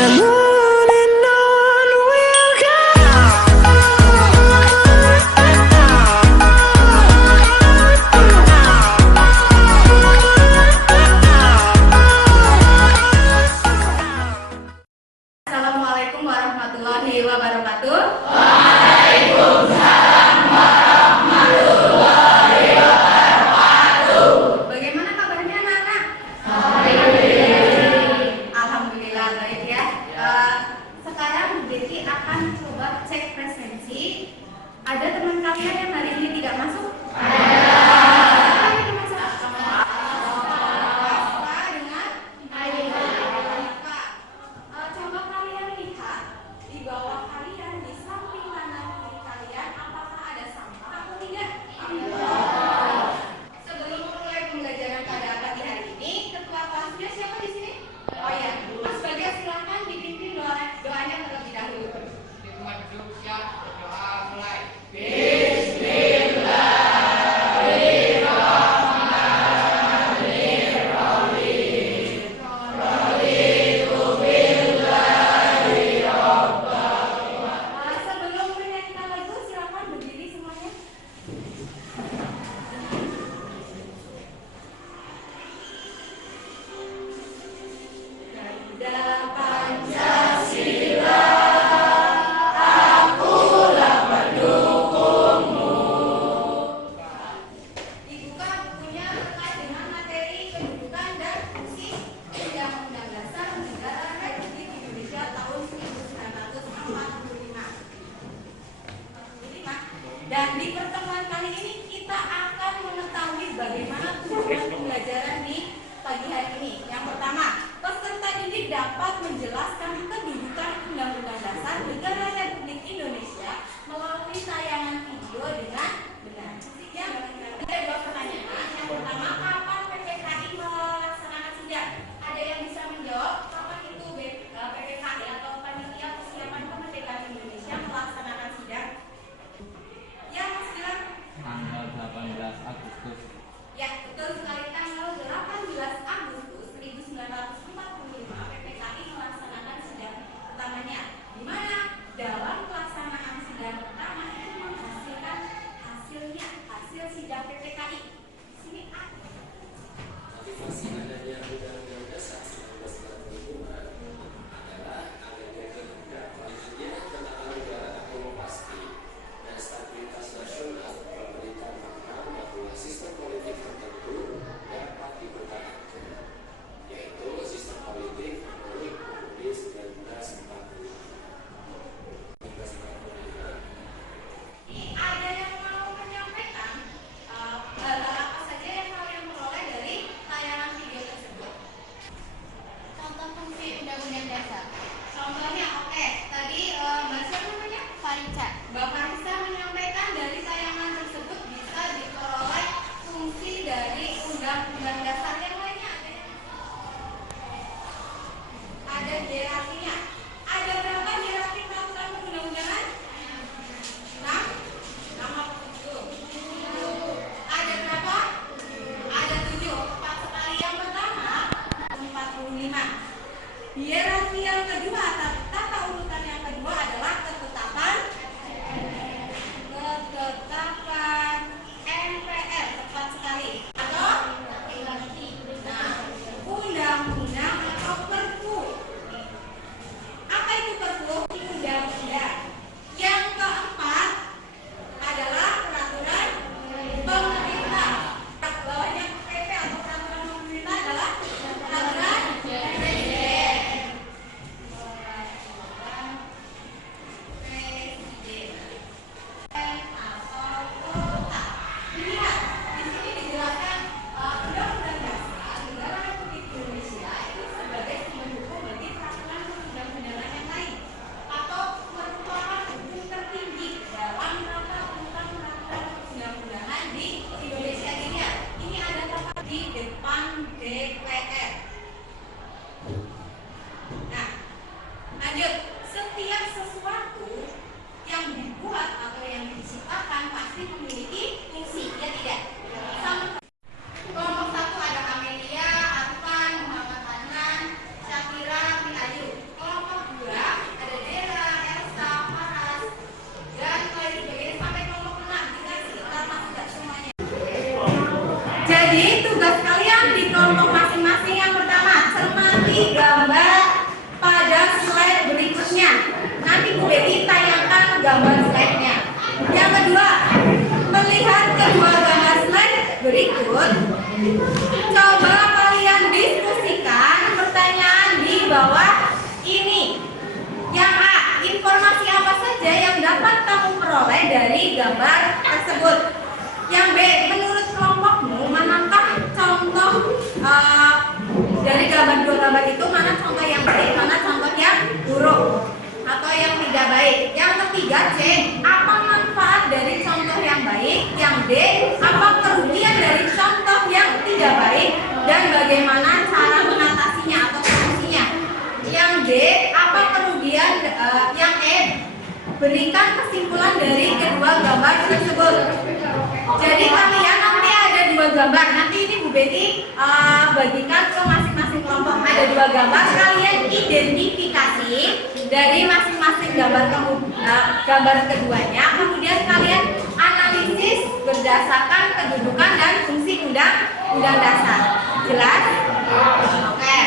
and on we'll go. Assalamualaikum warahmatullahi wabarakatuh. Bagaimana kabarnya anak-anak? Alhamdulillah baik ya. Sekarang Deki akan coba cek presensi. Ada teman kalian yang hari ini tidak masuk? Coba kalian lihat di bawah kalian, di samping kanan kiri kalian, apakah ada sampah atau tidak? Sebelum mulai pembelajaran pada pagi hari ini, ketua kelasnya siapa di sini? Oh ya, Mas Bagas silakan dipimpin doanya terlebih dahulu. Sebelum menyanyikan lagu, silakan berdiri semuanya. Garuda Pancasila, akulah pendukungmu. Dibuka bukunya terkait dengan materi kedudukan dan fungsi Undang-Undang Dasar Negara Republik Indonesia tahun 1945. Dan di pertemuan kali ini kita akan mengetahui bagaimana tujuan pembelajaran di pagi hari ini. Yang pertama, peserta didik dapat menjelaskan kedudukan Undang-Undang Dasar Negara Republik Indonesia melalui tayangan video dengan benar. Yang ada dua pertanyaan. Yang pertama, kapan PPKI melaksanakan sidang? Ada yang bisa menjawab kapan itu PPKI atau Panitia Persiapan Kemerdekaan Indonesia melaksanakan sidang? Ya, Mas Gilang. Tanggal 18 Agustus. Ya, betul sekali. Tanggal 18 Agustus 1945 PPKI melaksanakan sidang pertamanya, di mana dalam pelaksanaan sidang pertama itu menghasilkan hasil sidang PPKI. Di sini ada. Motivasi adanya Undang-Undang Dasar 1945 adalah adanya kehendak lanjutnya tentang negara yang pasti dan stabilitas nasional. Pemerintah memaham bahwa sistem politik tertentu dapat dipertahankan, yaitu sistem politik menurut UUD 1945. Ini ada yang mau menyampaikan hal-hal apa saja yang kalian peroleh dari tayangan video tersebut? Contoh fungsi Undang-Undang Dasar. Contohnya, oke, tadi Mbak siapa namanya? Farica. Mbak Farisa menyampaikan dari tayangan tersebut bisa diperoleh fungsi dari Undang-Undang Dasar. Yang lainnya ada hierarkinya. Ada berapa hierarki peraturan perundang-undangan? 6? 6 atau 7? Ada berapa? Ada 7. Tepat sekali. Yang pertama 45. Hierarki yang kedua atau tata urutan yang kedua adalah ketetapan MPR. Tepat sekali. Atau undang-undang atau perpu. Apa itu perpu? Undang-undang. Yang keempat adalah peraturan pemerintah. Bawahnya PP atau peraturan pemerintah adalah peraturan presiden. kelompok masing-masing. Yang pertama, cermati gambar pada slide berikutnya. Nanti Bu Betty tayangkan gambar slide-nya. Yang kedua, melihat kedua gambar slide berikut, coba kalian diskusikan pertanyaan di bawah ini. Yang A, informasi apa saja yang dapat kamu peroleh dari gambar tersebut? Yang B, menurut kelompokmu manakah contoh dari dua gambar itu, mana contoh yang baik, mana contoh yang buruk atau yang tidak baik? Yang ketiga, C, apa manfaat dari contoh yang baik? Yang D, apa kerugian dari contoh yang tidak baik dan bagaimana cara mengatasinya atau solusinya? Yang D, apa kerugian? Yang E, berikan kesimpulan dari kedua gambar tersebut. Jadi kalian nanti ada dua gambar. Nanti ini Bu Betty bagikan ke masing-masing kelompok. Ada dua gambar. Kalian identifikasi dari masing-masing gambar keduanya. Kemudian kalian analisis berdasarkan kedudukan dan fungsi undang-undang dasar. Jelas? Oke.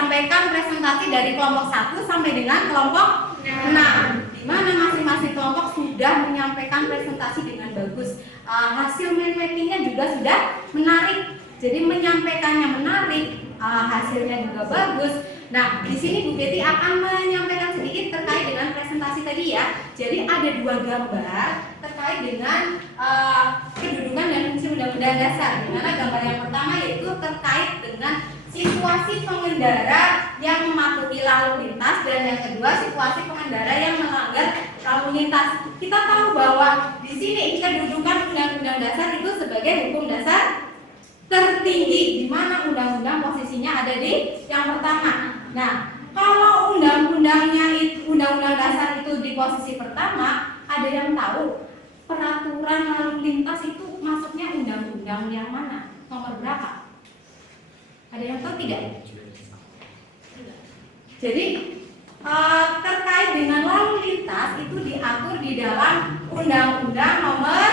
disampaikan presentasi dari kelompok 1 sampai dengan kelompok 6, di mana masing-masing kelompok sudah menyampaikan presentasi dengan bagus. Hasil mind mappingnya juga sudah menarik. Jadi menyampaikannya menarik, hasilnya juga bagus. Nah, di sini Bu Betty akan menyampaikan sedikit terkait dengan presentasi tadi ya. Jadi ada 2 gambar terkait dengan kedudukan dan fungsi undang-undang dasar. Di mana gambar yang pertama yaitu terkait dengan situasi pengendara yang mematuhi lalu lintas, dan yang kedua situasi pengendara yang melanggar lalu lintas. Kita tahu bahwa di sini kedudukan undang-undang dasar itu sebagai hukum dasar tertinggi, di mana undang-undang posisinya ada di yang pertama. Nah, kalau undang-undang dasar itu di posisi pertama, ada yang tahu peraturan lalu lintas itu masuknya undang-undang yang mana? Nomor berapa? Ada yang tahu tidak? Jadi terkait dengan lalu lintas itu diatur di dalam Undang-Undang Nomor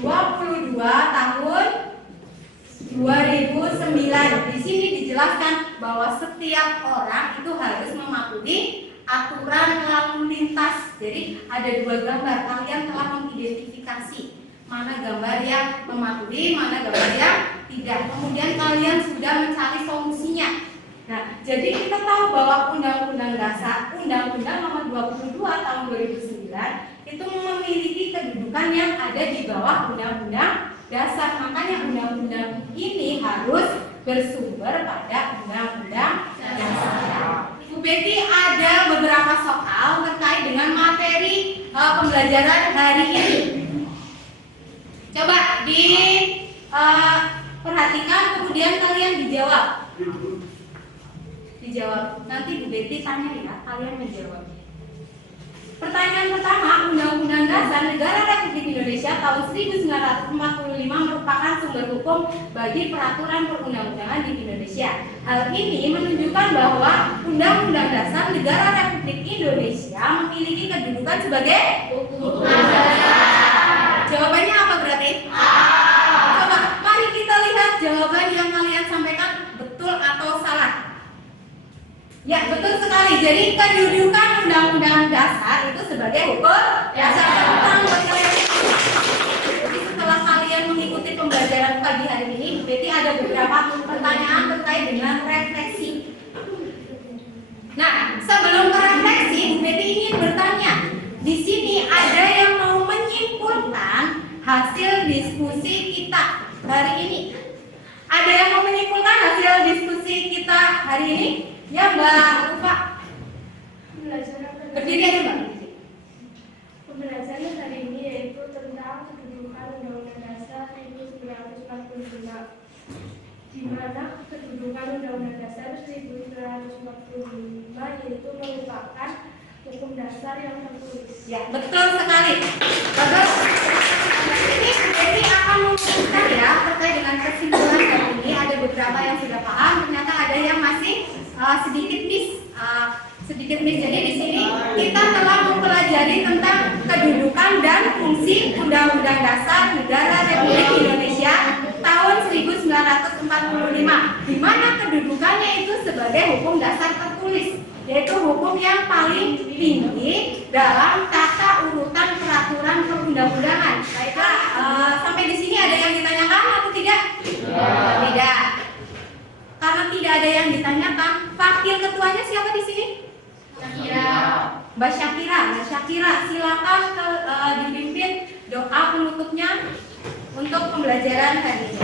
22 Tahun 2009. Di sini dijelaskan bahwa setiap orang itu harus mematuhi aturan lalu lintas. Jadi ada dua gambar, kalian telah mengidentifikasi mana gambar yang mematuhi, mana gambar yang tidak. Kemudian kalian sudah mencari solusinya. Nah, jadi kita tahu bahwa Undang-Undang Dasar, Undang-Undang Nomor 22 Tahun 2009 itu memiliki kedudukan yang ada di bawah Undang-Undang Dasar. Makanya undang-undang ini harus bersumber pada Undang-Undang Dasar. Ibu Betty ada beberapa soal terkait dengan materi pembelajaran hari ini. Coba perhatikan, kemudian kalian dijawab. Nanti Bu Betty tanya ya, kalian menjawab. Pertanyaan pertama, Undang-Undang Dasar Negara Republik Indonesia tahun 1945 merupakan sumber hukum bagi peraturan perundang-undangan di Indonesia. Hal ini menunjukkan bahwa Undang-Undang Dasar Negara Republik Indonesia memiliki kedudukan sebagai hukum dasar. Jawabannya apa berarti? Coba, mari kita lihat jawaban yang kalian sampaikan betul atau salah. Ya, betul sekali. Jadi kedudukan Undang-Undang Dasar itu sebagai hukum dasar. Jadi setelah kalian mengikuti pembelajaran pagi hari ini, berarti ada beberapa pertanyaan terkait dengan refleksi. Nah, sebelum ke refleksi, Bu Betty ingin bertanya. Di sini ada yang mau menyimpulkan hasil diskusi kita hari ini. Ada yang mau menyimpulkan hasil diskusi kita hari ini? Ya, Mbak Rupa. Berdiri aja, Mbak. Pembahasannya hari ini yaitu tentang kedudukan Undang-Undang Dasar 1945, di mana kedudukan Undang-Undang Dasar 1945 yaitu merupakan hukum dasar yang tertulis. Ya, betul sekali. Bagus. Ini jadi akan memutuskan ya terkait dengan kesimpulan hari ini. Ada beberapa yang sudah paham, ternyata ada yang masih sedikit miss. Jadi di sini kita telah mempelajari tentang kedudukan dan fungsi Undang-Undang Dasar Negara Republik Indonesia tahun 1945, di mana kedudukannya itu sebagai hukum dasar tertulis, yaitu hukum yang paling tinggi dalam tata urutan peraturan perundang-undangan. Baiklah, sampai di sini ada yang ditanyakan atau tidak? Tidak. Karena tidak ada yang ditanyakan, wakil ketuanya siapa di sini? Mbak Syakira. Mbak Syakira, silakan dipimpin doa penutupnya untuk pembelajaran hari ini.